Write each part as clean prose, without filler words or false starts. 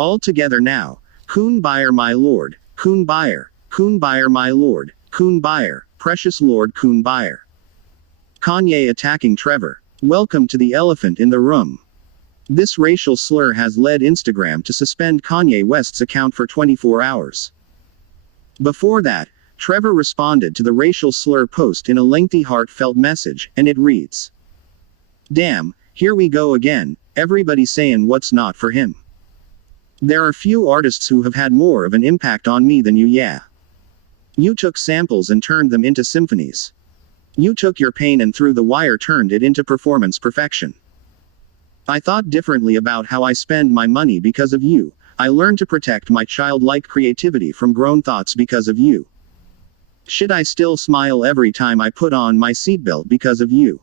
All together now. Coon buyer my lord, coon buyer my lord, coon buyer, precious lord coon buyer. Kanye attacking Trevor. Welcome to the elephant in the room. This racial slur has led Instagram to suspend Kanye West's account for 24 hours. Before that, Trevor responded to the racial slur post in a lengthy heartfelt message, and it reads, "Damn, here we go again, everybody saying what's not for him. There are few artists who have had more of an impact on me than you, yeah. You took samples and turned them into symphonies. You took your pain and through the wire turned it into performance perfection. I thought differently about how I spend my money because of you. I learned to protect my childlike creativity from grown thoughts because of you. Should I still smile every time I put on my seatbelt because of you?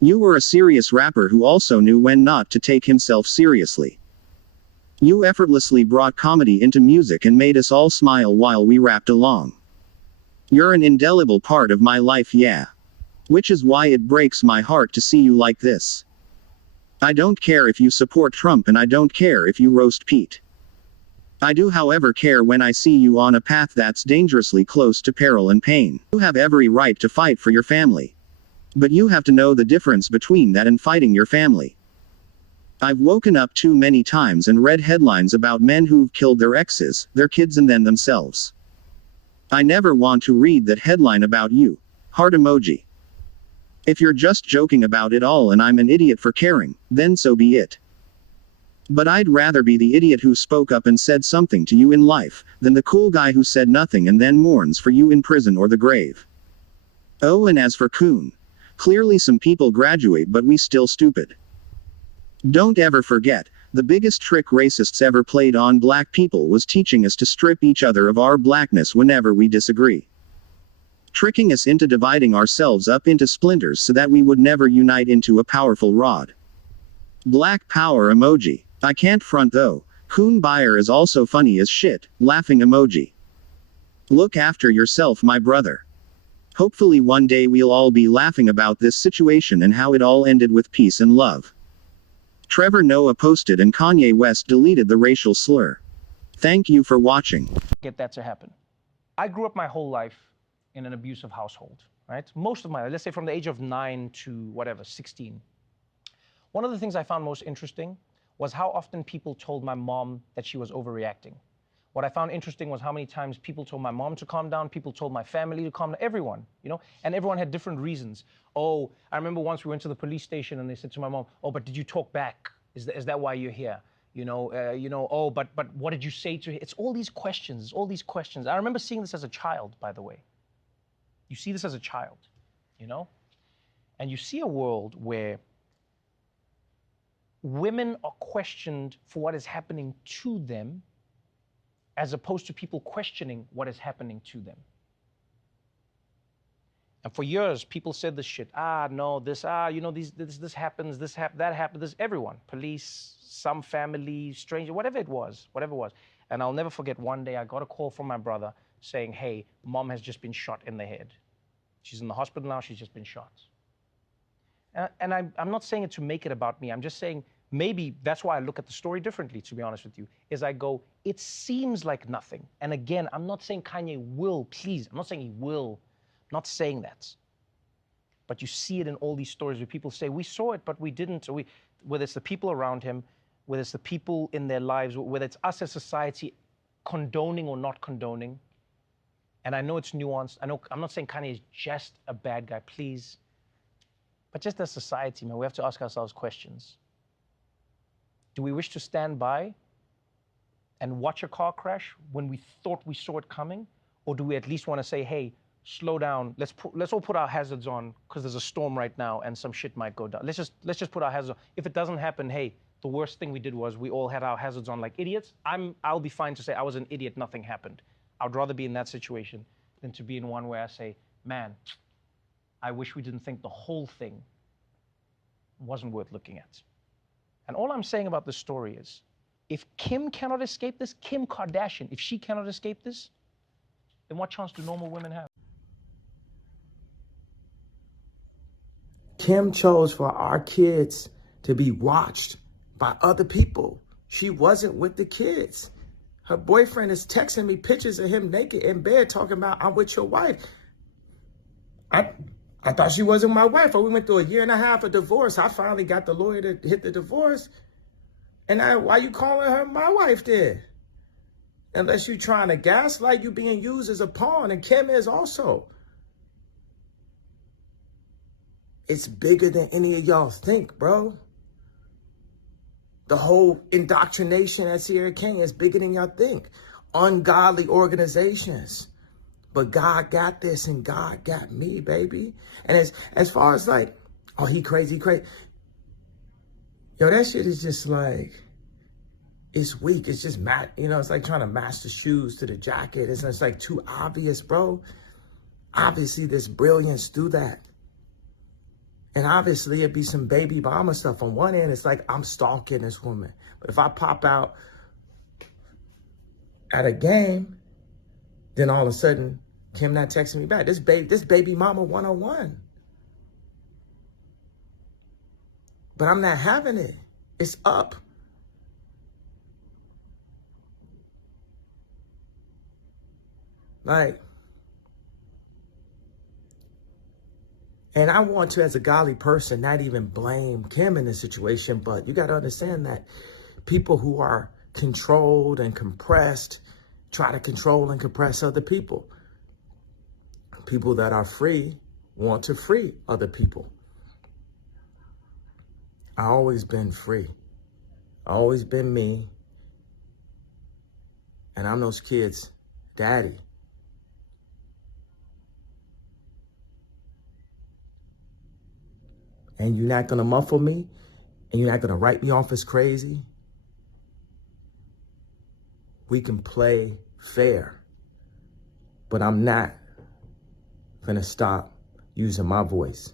You were a serious rapper who also knew when not to take himself seriously. You effortlessly brought comedy into music and made us all smile while we rapped along. You're an indelible part of my life, yeah. Which is why it breaks my heart to see you like this. I don't care if you support Trump and I don't care if you roast Pete. I do however care when I see you on a path that's dangerously close to peril and pain. You have every right to fight for your family. But you have to know the difference between that and fighting your family. I've woken up too many times and read headlines about men who've killed their exes, their kids and then themselves. I never want to read that headline about you. Heart emoji. If you're just joking about it all and I'm an idiot for caring, then so be it. But I'd rather be the idiot who spoke up and said something to you in life, than the cool guy who said nothing and then mourns for you in prison or the grave. Oh, and as for Coon. Clearly some people graduate but we still stupid. Don't ever forget, the biggest trick racists ever played on black people was teaching us to strip each other of our blackness whenever we disagree. Tricking us into dividing ourselves up into splinters so that we would never unite into a powerful rod. Black power emoji. I can't front though, Coon buyer is also funny as shit, laughing emoji. Look after yourself my brother. Hopefully one day we'll all be laughing about this situation and how it all ended with peace and love. Trevor Noah posted and Kanye West deleted the racial slur. Thank you for watching. Get that to happen. I grew up my whole life in an abusive household, right? Most of my life, let's say from the age of 9 to whatever, 16. One of the things I found most interesting was how often people told my mom that she was overreacting. What I found interesting was how many times people told my mom to calm down, people told my family to calm down, everyone, and everyone had different reasons. Oh, I remember once we went to the police station and they said to my mom, oh, but did you talk back? Is that why you're here? Oh, but what did you say to her? It's all these questions, I remember seeing this as a child, by the way. You see this as a child, and you see a world where women are questioned for what is happening to them as opposed to people questioning what is happening to them. And for years, people said this shit, no, this happens, that happens, this, everyone, police, some family, stranger, whatever it was. And I'll never forget one day I got a call from my brother saying, hey, mom has just been shot in the head. She's in the hospital now, she's just been shot. And I'm not saying it to make it about me, I'm just saying, maybe that's why I look at the story differently, to be honest with you, is I go, it seems like nothing. And again, I'm not saying Kanye will, please, I'm not saying he will, I'm not saying that. But you see it in all these stories where people say, we saw it, but we didn't. Whether it's the people around him, whether it's the people in their lives, whether it's us as society condoning or not condoning. And I know it's nuanced. I'm not saying Kanye is just a bad guy, please. But just as society, man, we have to ask ourselves questions. Do we wish to stand by and watch a car crash when we thought we saw it coming? Or do we at least want to say, hey, slow down, let's all put our hazards on because there's a storm right now and some shit might go down. Let's just put our hazards on. If it doesn't happen, hey, the worst thing we did was we all had our hazards on like idiots. I'll be fine to say I was an idiot, nothing happened. I'd rather be in that situation than to be in one where I say, man, I wish we didn't think the whole thing wasn't worth looking at. And all I'm saying about this story is, if Kim cannot escape this, Kim Kardashian, if she cannot escape this, then what chance do normal women have? Kim chose for our kids to be watched by other people. She wasn't with the kids. Her boyfriend is texting me pictures of him naked in bed talking about, I'm with your wife. I thought she wasn't my wife. We went through a year and a half of divorce. I finally got the lawyer to hit the divorce. And why you calling her my wife then? Unless you trying to gaslight, you being used as a pawn. And Kim is also. It's bigger than any of y'all think, bro. The whole indoctrination at Sierra King is bigger than y'all think. Ungodly organizations. But God got this and God got me, baby. And as far as like, oh, he crazy. Yo, that shit is just like, it's weak. It's just, it's like trying to match the shoes to the jacket. It's like too obvious, bro. Obviously, there's brilliance through that. And obviously, it'd be some baby mama stuff. On one end, it's like, I'm stalking this woman. But if I pop out at a game, then all of a sudden, Kim not texting me back. This baby mama 101. But I'm not having it. It's up. Like, and I want to, as a godly person, not even blame Kim in this situation, but you got to understand that people who are controlled and compressed try to control and compress other people. People that are free want to free other people. I've always been free. I've always been me. And I'm those kids' daddy. And you're not going to muffle me, and you're not going to write me off as crazy. We can play fair, but I'm not going to stop using my voice.